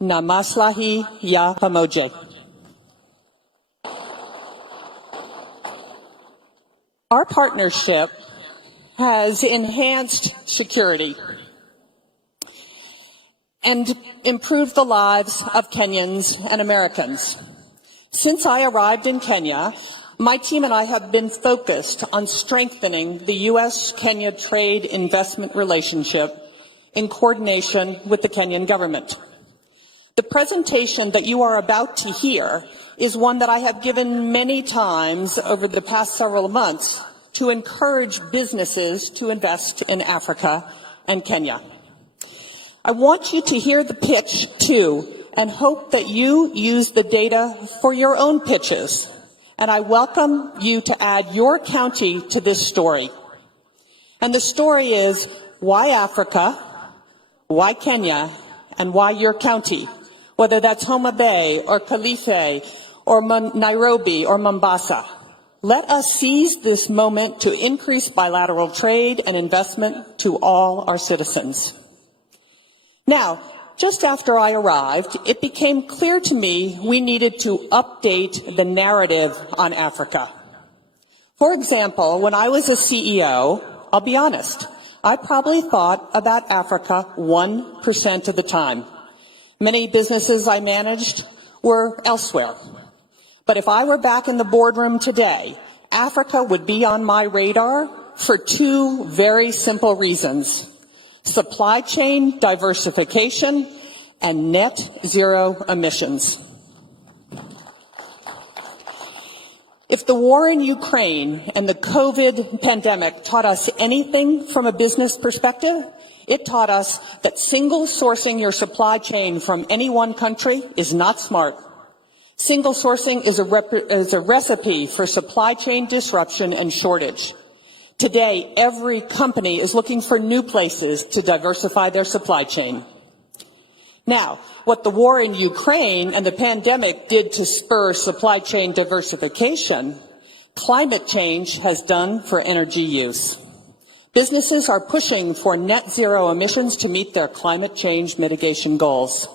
na maslahi ya pamoja. Our partnership has enhanced security and improved the lives of Kenyans and Americans. Since I arrived in Kenya, my team and I have been focused on strengthening the U.S.-Kenya trade investment relationship in coordination with the Kenyan government. The presentation that you are about to hear is one that I have given many times over the past several months to encourage businesses to invest in Africa and Kenya. I want you to hear the pitch too, and hope that you use the data for your own pitches. And I welcome you to add your county to this story. And the story is, why Africa, why Kenya, and why your county? Whether that's Homa Bay or Kilifi or Nairobi or Mombasa. Let us seize this moment to increase bilateral trade and investment to all our citizens. Now, just after I arrived, it became clear to me we needed to update the narrative on Africa. For example, when I was a CEO, I'll be honest, I probably thought about Africa 1% of the time. Many businesses I managed were elsewhere. But if I were back in the boardroom today, Africa would be on my radar for two very simple reasons: supply chain diversification and net zero emissions. If the war in Ukraine and the COVID pandemic taught us anything from a business perspective, it taught us that single sourcing your supply chain from any one country is not smart. Single sourcing is a recipe for supply chain disruption and shortage. Today, every company is looking for new places to diversify their supply chain. Now, what the war in Ukraine and the pandemic did to spur supply chain diversification, climate change has done for energy use. Businesses are pushing for net zero emissions to meet their climate change mitigation goals.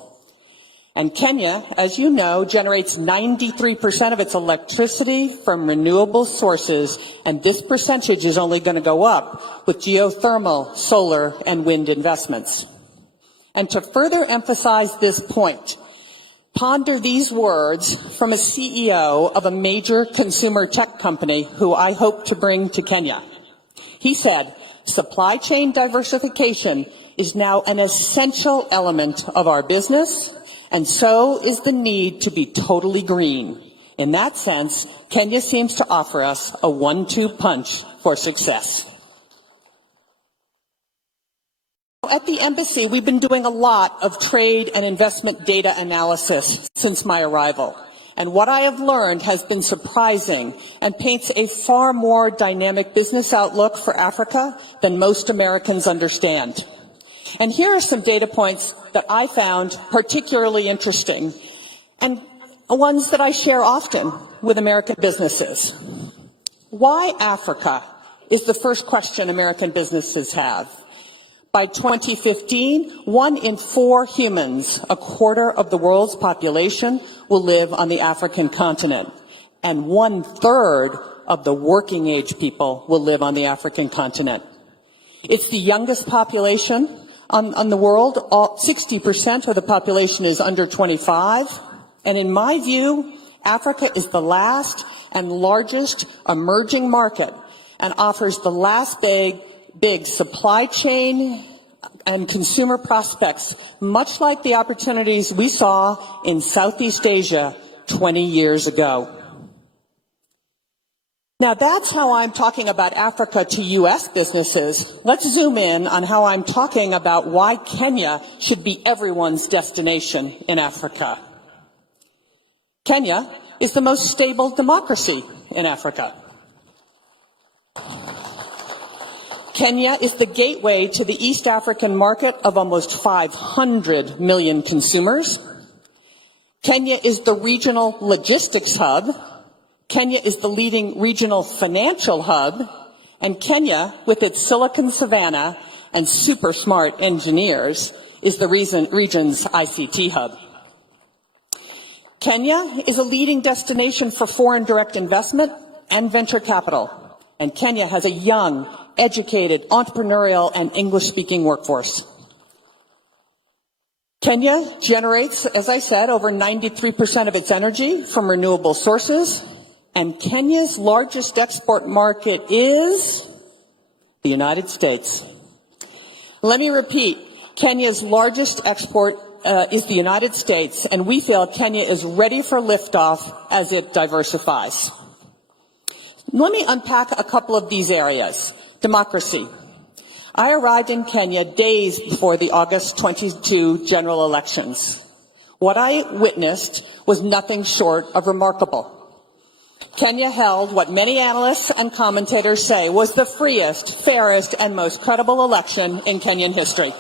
And Kenya, as you know, generates 93% of its electricity from renewable sources, and this percentage is only going to go up with geothermal, solar, and wind investments. And to further emphasize this point, ponder these words from a CEO of a major consumer tech company who I hope to bring to Kenya. He said, "Supply chain diversification is now an essential element of our business, and so is the need to be totally green. In that sense, Kenya seems to offer us a 1-2 punch for success." At the embassy, we've been doing a lot of trade and investment data analysis since my arrival. And what I have learned has been surprising and paints a far more dynamic business outlook for Africa than most Americans understand. And here are some data points that I found particularly interesting, and ones that I share often with American businesses. Why Africa is the first question American businesses have. By 2015, 1 in 4 humans, a quarter of the world's population, will live on the African continent, and 1/3 of the working age people will live on the African continent. It's the youngest population on the world. 60% of the population is under 25. And in my view, Africa is the last and largest emerging market and offers the last big supply chain and consumer prospects, much like the opportunities we saw in Southeast Asia 20 years ago. Now, that's how I'm talking about Africa to U.S. businesses. Let's zoom in on how I'm talking about why Kenya should be everyone's destination in Africa. Kenya is the most stable democracy in Africa. Kenya is the gateway to the East African market of almost 500 million consumers. Kenya is the regional logistics hub. Kenya is the leading regional financial hub. And Kenya, with its Silicon Savannah and super smart engineers, is the region's ICT hub. Kenya is a leading destination for foreign direct investment and venture capital, and Kenya has a young, educated, entrepreneurial, and English-speaking workforce. Kenya generates, as I said, over 93% of its energy from renewable sources, and Kenya's largest export market is the United States. Let me repeat, Kenya's largest export is the United States, and we feel Kenya is ready for liftoff as it diversifies. Let me unpack a couple of these areas. Democracy. I arrived in Kenya days before the August 22 general elections. What I witnessed was nothing short of remarkable. Kenya held what many analysts and commentators say was the freest, fairest, and most credible election in Kenyan history.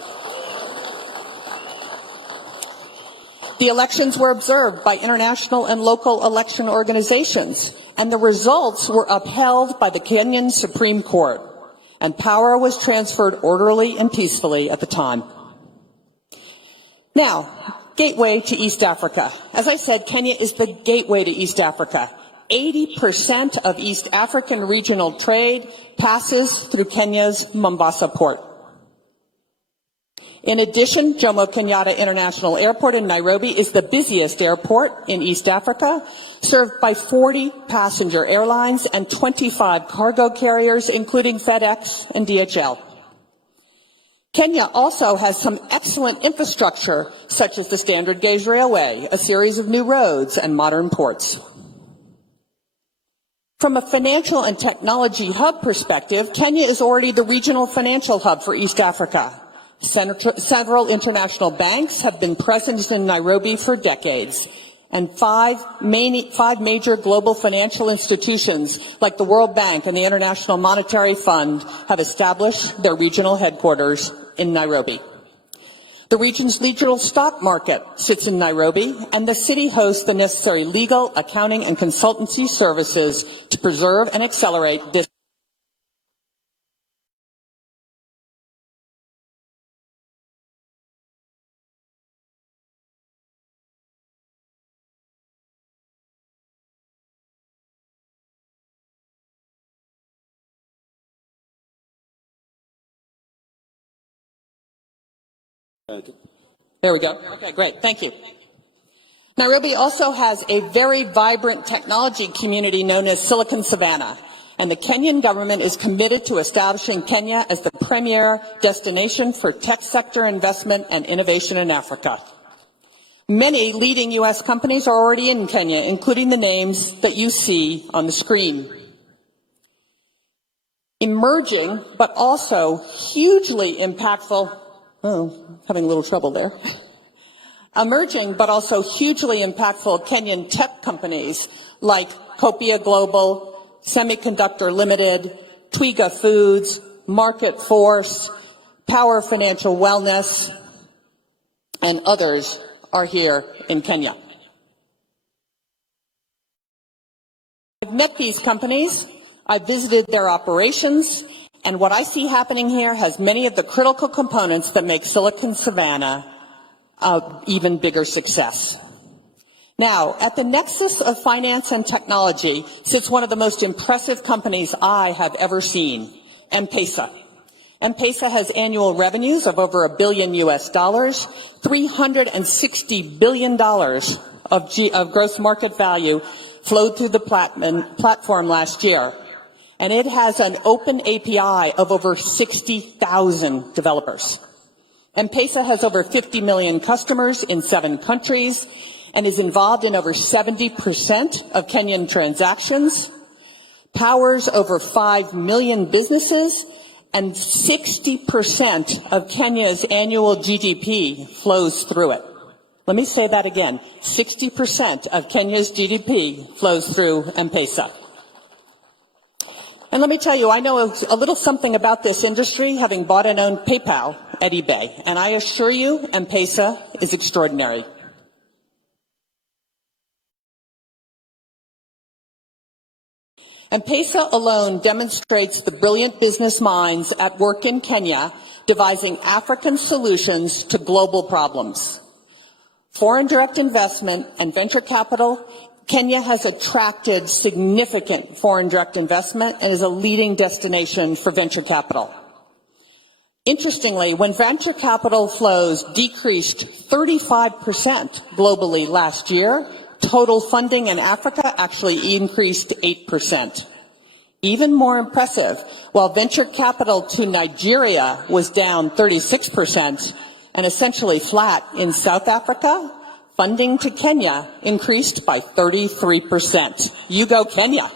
The elections were observed by international and local election organizations, and the results were upheld by the Kenyan Supreme Court, and power was transferred orderly and peacefully at the time. Now, gateway to East Africa. As I said, Kenya is the gateway to East Africa. 80% of East African regional trade passes through Kenya's Mombasa port. In addition, Jomo Kenyatta International Airport in Nairobi is the busiest airport in East Africa, served by 40 passenger airlines and 25 cargo carriers, including FedEx and DHL. Kenya also has some excellent infrastructure, such as the Standard Gauge Railway, a series of new roads, and modern ports. From a financial and technology hub perspective, Kenya is already the regional financial hub for East Africa. Several international banks have been present in Nairobi for decades, and five major global financial institutions like the World Bank and the International Monetary Fund have established their regional headquarters in Nairobi. The region's regional stock market sits in Nairobi, and the city hosts the necessary legal, accounting, and consultancy services to preserve and accelerate this. There we go. Okay, great. Thank you. Nairobi also has a very vibrant technology community known as Silicon Savannah, and the Kenyan government is committed to establishing Kenya as the premier destination for tech sector investment and innovation in Africa. Many leading U.S. companies are already in Kenya, including the names that you see on the screen. Emerging, but also hugely impactful. Oh, having a little trouble there. Emerging, but also hugely impactful Kenyan tech companies like Copia Global, Semiconductor Limited, Twiga Foods, Market Force, Power Financial Wellness, and others are here in Kenya. I've met these companies, I've visited their operations, and what I see happening here has many of the critical components that make Silicon Savannah an even bigger success. Now, at the nexus of finance and technology sits one of the most impressive companies I have ever seen, M-Pesa. M-Pesa has annual revenues of over $1 billion US, $360 billion of gross market value flowed through the platform last year. And it has an open API of over 60,000 developers. M-Pesa has over 50 million customers in 7 countries and is involved in over 70% of Kenyan transactions, powers over 5 million businesses, and 60% of Kenya's annual GDP flows through it. Let me say that again. 60% of Kenya's GDP flows through M-Pesa. And let me tell you, I know a little something about this industry, having bought and owned PayPal at eBay. And I assure you, M-Pesa is extraordinary. M-Pesa alone demonstrates the brilliant business minds at work in Kenya, devising African solutions to global problems. foreign direct investment and venture capital, Kenya has attracted significant foreign direct investment and is a leading destination for venture capital. Interestingly, when venture capital flows decreased 35% globally last year, total funding in Africa actually increased 8%. Even more impressive, while venture capital to Nigeria was down 36% and essentially flat in South Africa, funding to Kenya increased by 33%. You go, Kenya.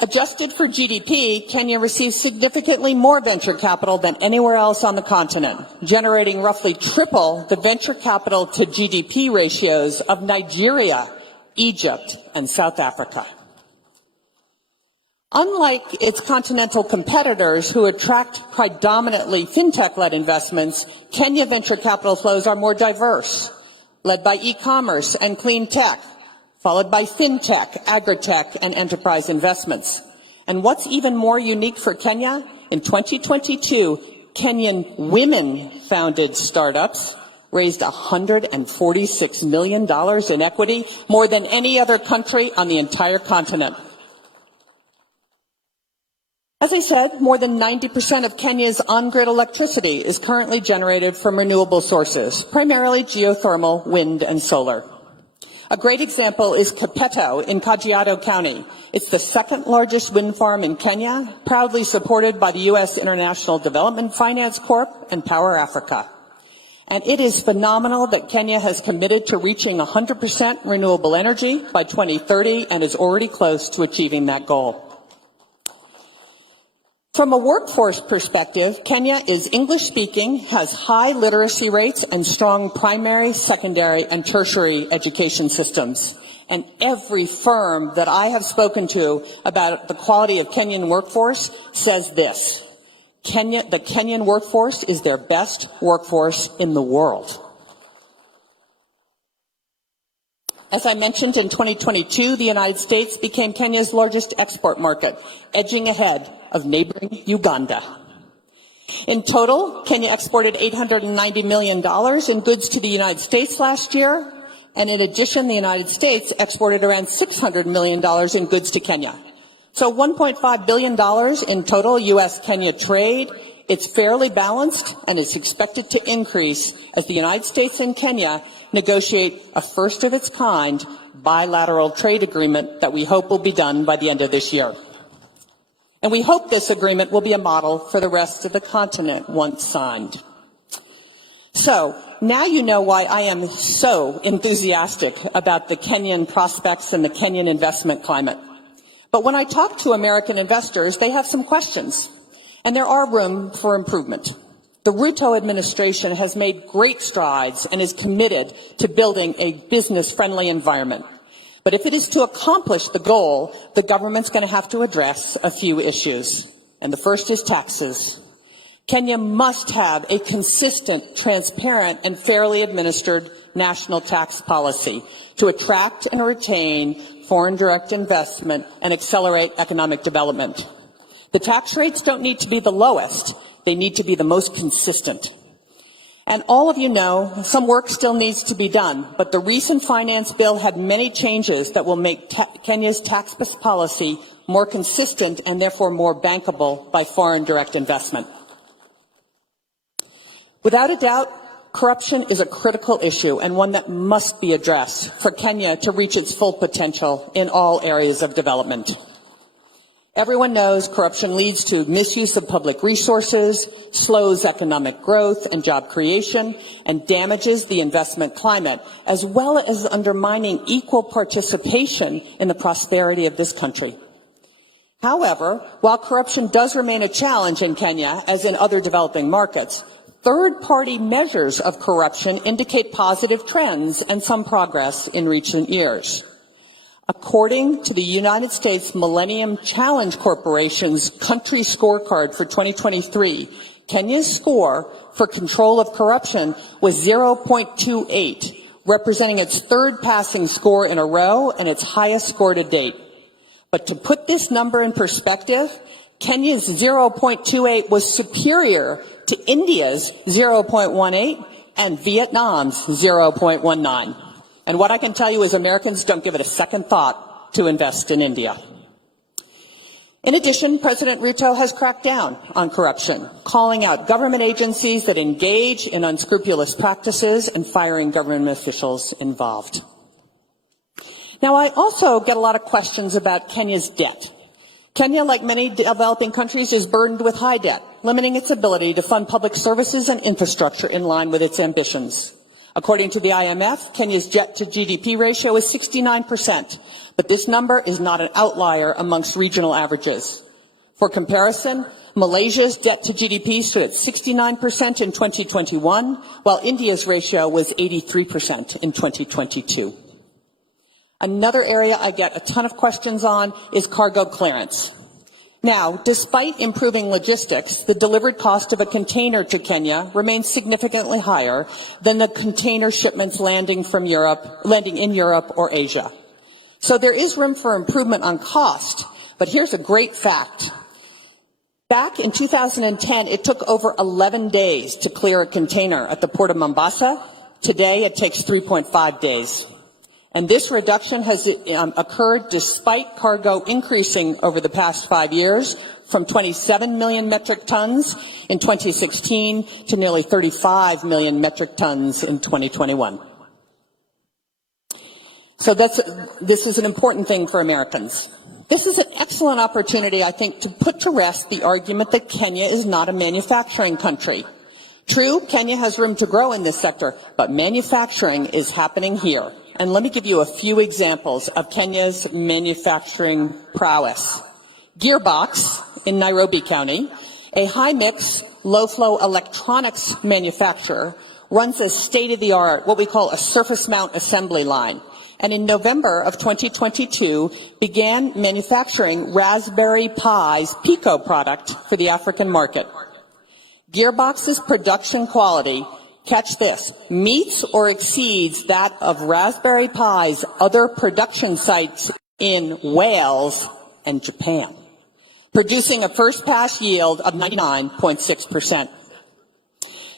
Adjusted for GDP, Kenya receives significantly more venture capital than anywhere else on the continent, generating roughly triple the venture capital to GDP ratios of Nigeria, Egypt, and South Africa. Unlike its continental competitors who attract predominantly fintech-led investments, Kenya venture capital flows are more diverse, led by e-commerce and clean tech, followed by fintech, agritech, and enterprise investments. And what's even more unique for Kenya, in 2022, Kenyan women-founded startups raised $146 million in equity, more than any other country on the entire continent. As I said, more than 90% of Kenya's on-grid electricity is currently generated from renewable sources, primarily geothermal, wind, and solar. A great example is Kapeto in Kajiado County. It's the second largest wind farm in Kenya, proudly supported by the U.S. International Development Finance Corp. And Power Africa. And it is phenomenal that Kenya has committed to reaching 100% renewable energy by 2030 and is already close to achieving that goal. From a workforce perspective, Kenya is English-speaking, has high literacy rates, and strong primary, secondary, and tertiary education systems. And every firm that I have spoken to about the quality of Kenyan workforce says this: the Kenyan workforce is their best workforce in the world. As I mentioned, in 2022, the United States became Kenya's largest export market, edging ahead of neighboring Uganda. In total, Kenya exported $890 million in goods to the United States last year, and in addition, the United States exported around $600 million in goods to Kenya. So $1.5 billion in total U.S.-Kenya trade. It's fairly balanced, and it's expected to increase as the United States and Kenya negotiate a first-of-its-kind bilateral trade agreement that we hope will be done by the end of this year. And we hope this agreement will be a model for the rest of the continent once signed. So, now you know why I am so enthusiastic about the Kenyan prospects and the Kenyan investment climate. But when I talk to American investors, they have some questions, and there are room for improvement. The Ruto administration has made great strides and is committed to building a business-friendly environment. But if it is to accomplish the goal, the government's going to have to address a few issues. And the first is taxes. Kenya must have a consistent, transparent, and fairly administered national tax policy to attract and retain foreign direct investment and accelerate economic development. The tax rates don't need to be the lowest. They need to be the most consistent. And all of you know, some work still needs to be done, but the recent finance bill had many changes that will make Kenya's tax policy more consistent and therefore more bankable by foreign direct investment. Without a doubt, corruption is a critical issue and one that must be addressed for Kenya to reach its full potential in all areas of development. Everyone knows corruption leads to misuse of public resources, slows economic growth and job creation, and damages the investment climate, as well as undermining equal participation in the prosperity of this country. However, while corruption does remain a challenge in Kenya, as in other developing markets, third-party measures of corruption indicate positive trends and some progress in recent years. According to the United States Millennium Challenge Corporation's country scorecard for 2023, Kenya's score for control of corruption was 0.28, representing its third passing score in a row and its highest score to date. But to put this number in perspective, Kenya's 0.28 was superior to India's 0.18 and Vietnam's 0.19. And what I can tell you is Americans don't give it a second thought to invest in India. In addition, President Ruto has cracked down on corruption, calling out government agencies that engage in unscrupulous practices and firing government officials involved. Now, I also get a lot of questions about Kenya's debt. Kenya, like many developing countries, is burdened with high debt, limiting its ability to fund public services and infrastructure in line with its ambitions. According to the IMF, Kenya's debt to GDP ratio is 69%, but this number is not an outlier amongst regional averages. For comparison, Malaysia's debt to GDP stood at 69% in 2021, while India's ratio was 83% in 2022. Another area I get a ton of questions on is cargo clearance. Now, despite improving logistics, the delivered cost of a container to Kenya remains significantly higher than the container shipments landing in Europe or Asia. So there is room for improvement on cost, but here's a great fact. Back in 2010, it took over 11 days to clear a container at the port of Mombasa. Today, it takes 3.5 days. And this reduction has occurred despite cargo increasing over the past 5 years from 27 million metric tons in 2016 to nearly 35 million metric tons in 2021. So this is an important thing for Americans. This is an excellent opportunity, I think, to put to rest the argument that Kenya is not a manufacturing country. True, Kenya has room to grow in this sector, but manufacturing is happening here. And let me give you a few examples of Kenya's manufacturing prowess. Gearbox in Nairobi County, a high-mix, low-flow electronics manufacturer, runs a state-of-the-art, what we call a surface mount assembly line. And in November of 2022, began manufacturing Raspberry Pi's Pico product for the African market. Gearbox's production quality, catch this, meets or exceeds that of Raspberry Pi's other production sites in Wales and Japan, producing a first-pass yield of 99.6%.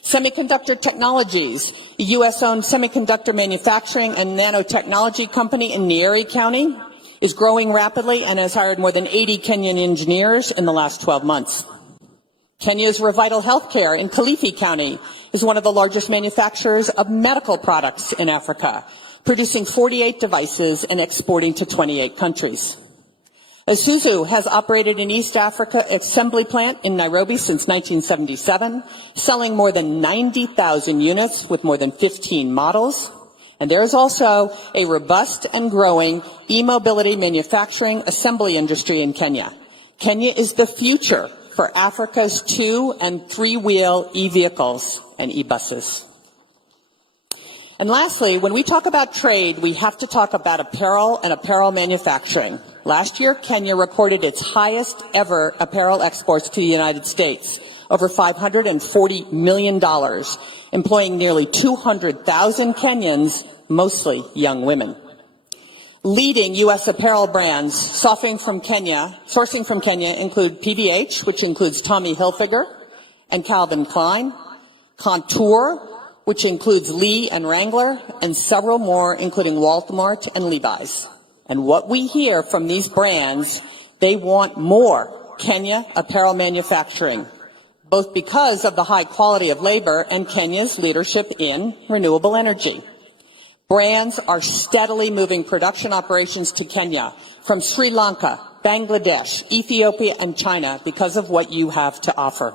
Semiconductor Technologies, a U.S.-owned semiconductor manufacturing and nanotechnology company in Nyeri County, is growing rapidly and has hired more than 80 Kenyan engineers in the last 12 months. Kenya's Revital Healthcare in Kilifi County is one of the largest manufacturers of medical products in Africa, producing 48 devices and exporting to 28 countries. Isuzu has operated an East Africa assembly plant in Nairobi since 1977, selling more than 90,000 units with more than 15 models. And there is also a robust and growing e-mobility manufacturing assembly industry in Kenya. Kenya is the future for Africa's 2- and 3-wheel e-vehicles and e-buses. And lastly, when we talk about trade, we have to talk about apparel and apparel manufacturing. Last year, Kenya recorded its highest ever apparel exports to the United States, over $540 million, employing nearly 200,000 Kenyans, mostly young women. Leading U.S. apparel brands sourcing from Kenya include PVH, which includes Tommy Hilfiger and Calvin Klein, Contour, which includes Lee and Wrangler, and several more, including Walmart and Levi's. And what we hear from these brands, they want more Kenya apparel manufacturing, both because of the high quality of labor and Kenya's leadership in renewable energy. Brands are steadily moving production operations to Kenya from Sri Lanka, Bangladesh, Ethiopia, and China because of what you have to offer.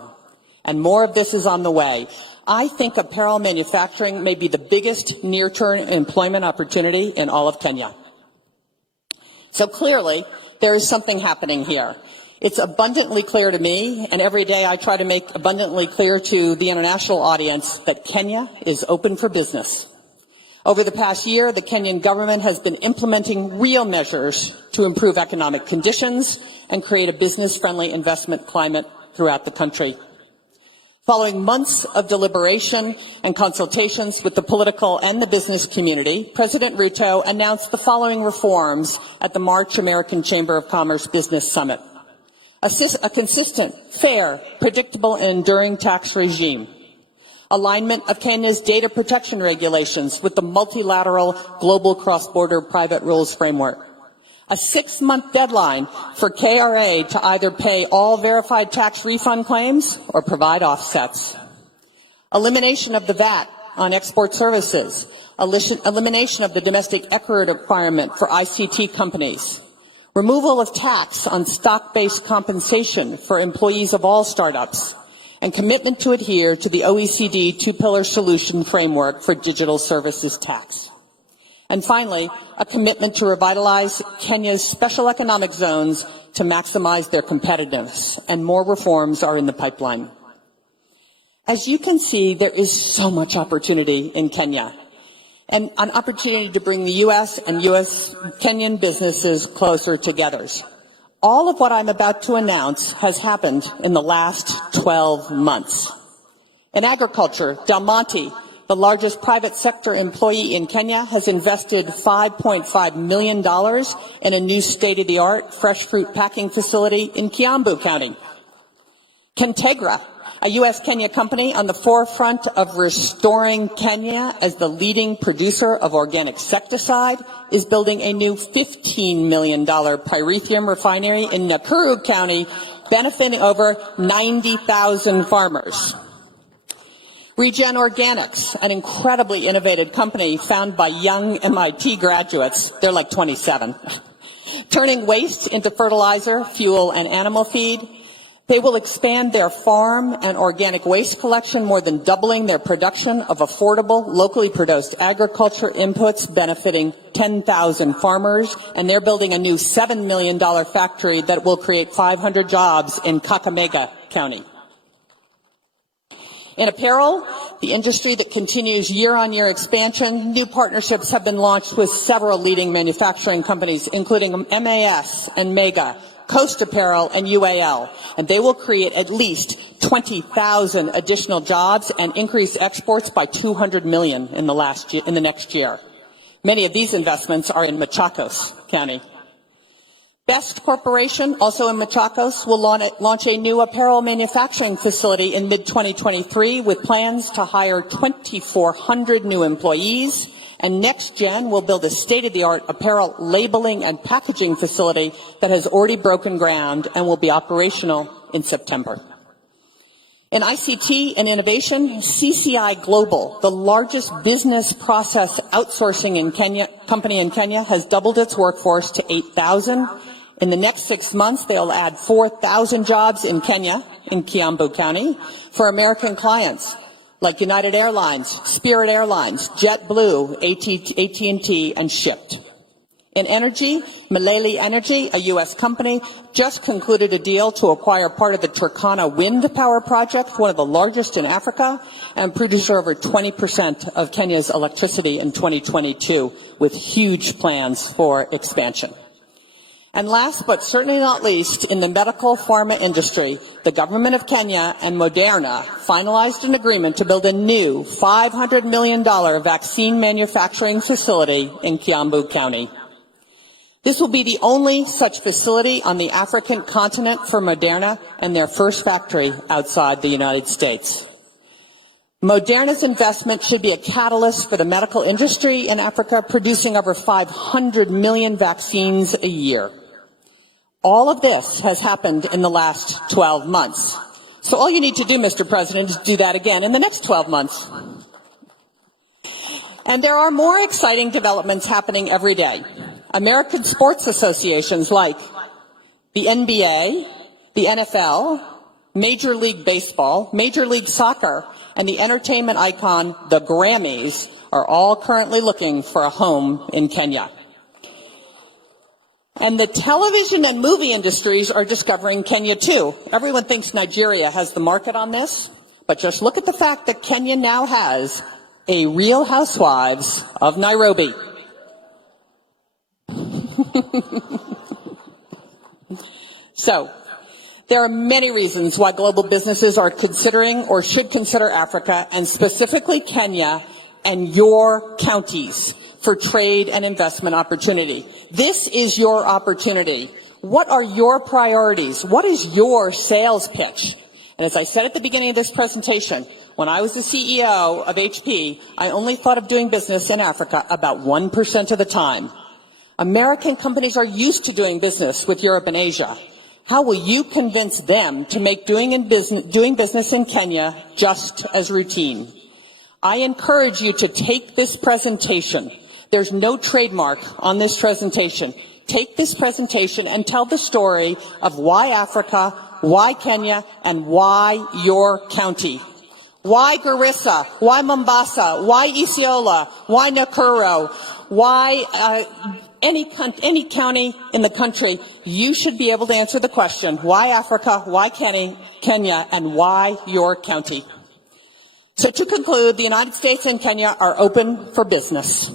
And more of this is on the way. I think apparel manufacturing may be the biggest near-term employment opportunity in all of Kenya. So clearly, there is something happening here. It's abundantly clear to me, and every day I try to make abundantly clear to the international audience that Kenya is open for business. Over the past year, the Kenyan government has been implementing real measures to improve economic conditions and create a business-friendly investment climate throughout the country. Following months of deliberation and consultations with the political and the business community, President Ruto announced the following reforms at the March American Chamber of Commerce Business Summit. A consistent, fair, predictable, and enduring tax regime. alignment of Kenya's data protection regulations with the multilateral global cross-border private rules framework, a 6-month deadline for KRA to either pay all verified tax refund claims or provide offsets, elimination of the VAT on export services, elimination of the domestic ECRA requirement for ICT companies, removal of tax on stock-based compensation for employees of all startups, and commitment to adhere to the OECD two-pillar solution framework for digital services tax. And finally, a commitment to revitalize Kenya's special economic zones to maximize their competitiveness, and more reforms are in the pipeline. As you can see, there is so much opportunity in Kenya, and an opportunity to bring the U.S. and Kenyan businesses closer together. All of what I'm about to announce has happened in the last 12 months. In agriculture, Del Monte, the largest private sector employee in Kenya, has invested $5.5 million in a new state-of-the-art fresh fruit packing facility in Kiambu County. Kentegra, a U.S.-Kenya company on the forefront of restoring Kenya as the leading producer of organic insecticide, is building a new $15 million pyrethrum refinery in Nakuru County, benefiting over 90,000 farmers. Regen Organics, an incredibly innovative company founded by young MIT graduates, they're like 27, turning waste into fertilizer, fuel, and animal feed. They will expand their farm and organic waste collection, more than doubling their production of affordable, locally produced agriculture inputs, benefiting 10,000 farmers, and they're building a new $7 million factory that will create 500 jobs in Kakamega County. In apparel, the industry that continues year-on-year expansion, new partnerships have been launched with several leading manufacturing companies, including MAS and Mega, Coast Apparel, and UAL, and they will create at least 20,000 additional jobs and increase exports by 200 million in the next year. Many of these investments are in Machakos County. Best Corporation, also in Machakos, will launch a new apparel manufacturing facility in mid-2023 with plans to hire 2,400 new employees. And NextGen will build a state-of-the-art apparel labeling and packaging facility that has already broken ground and will be operational in September. In ICT and innovation, CCI Global, the largest business process outsourcing company in Kenya, has doubled its workforce to 8,000. In the next 6 months, they'll add 4,000 jobs in Kenya, in Kiambu County, for American clients like United Airlines, Spirit Airlines, JetBlue, AT&T, and Shipt. In energy, Malele Energy, a U.S. company, just concluded a deal to acquire part of the Turkana wind power project, one of the largest in Africa, and producer over 20% of Kenya's electricity in 2022, with huge plans for expansion. And last but certainly not least, in the medical pharma industry, the government of Kenya and Moderna finalized an agreement to build a new $500 million vaccine manufacturing facility in Kiambu County. This will be the only such facility on the African continent for Moderna, and their first factory outside the United States. Moderna's investment should be a catalyst for the medical industry in Africa, producing over 500 million vaccines a year. All of this has happened in the last 12 months. So all you need to do, Mr. President, is do that again in the next 12 months. And there are more exciting developments happening every day. American sports associations like the NBA, the NFL, Major League Baseball, Major League Soccer, and the entertainment icon, the Grammys, are all currently looking for a home in Kenya. And the television and movie industries are discovering Kenya too. Everyone thinks Nigeria has the market on this, but just look at the fact that Kenya now has a Real Housewives of Nairobi. So, there are many reasons why global businesses are considering or should consider Africa, and specifically Kenya and your counties, for trade and investment opportunity. This is your opportunity. What are your priorities? What is your sales pitch? And as I said at the beginning of this presentation, when I was the CEO of HP, I only thought of doing business in Africa about 1% of the time. American companies are used to doing business with Europe and Asia. How will you convince them to make doing business in Kenya just as routine? I encourage you to take this presentation. There's no trademark on this presentation. Take this presentation and tell the story of why Africa, why Kenya, and why your county. Why Garissa? Why Mombasa? Why Isiolo? Why Nakuru? Why any county in the country? You should be able to answer the question, why Africa, why Kenya, and why your county? So to conclude, the United States and Kenya are open for business.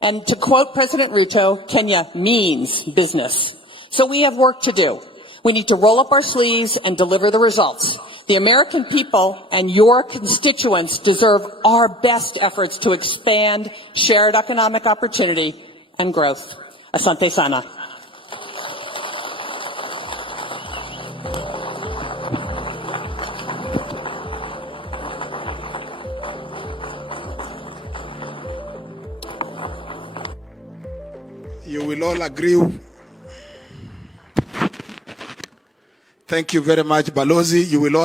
And to quote President Ruto, Kenya means business. So we have work to do. We need to roll up our sleeves and deliver the results. The American people and your constituents deserve our best efforts to expand shared economic opportunity and growth. Asante sana. You will all agree. Thank you very much, Balozi. You will all